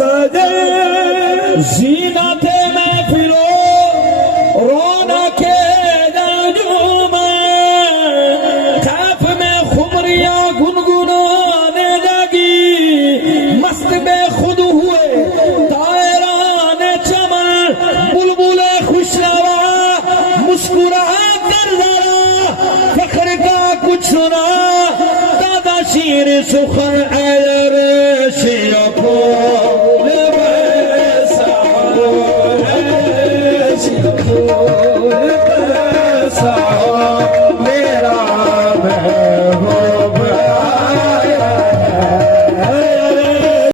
सजे जीनते महफिलो रौनके अंजुम खैफ में खुमरिया गुनगुनाने लगी मस्त बेखुद हुए तायराने चमन बुलबुले खुशनवा मुस्कुरा कर जरा फख्र का कुछ सुना दादा शीर सुखन आयर शेर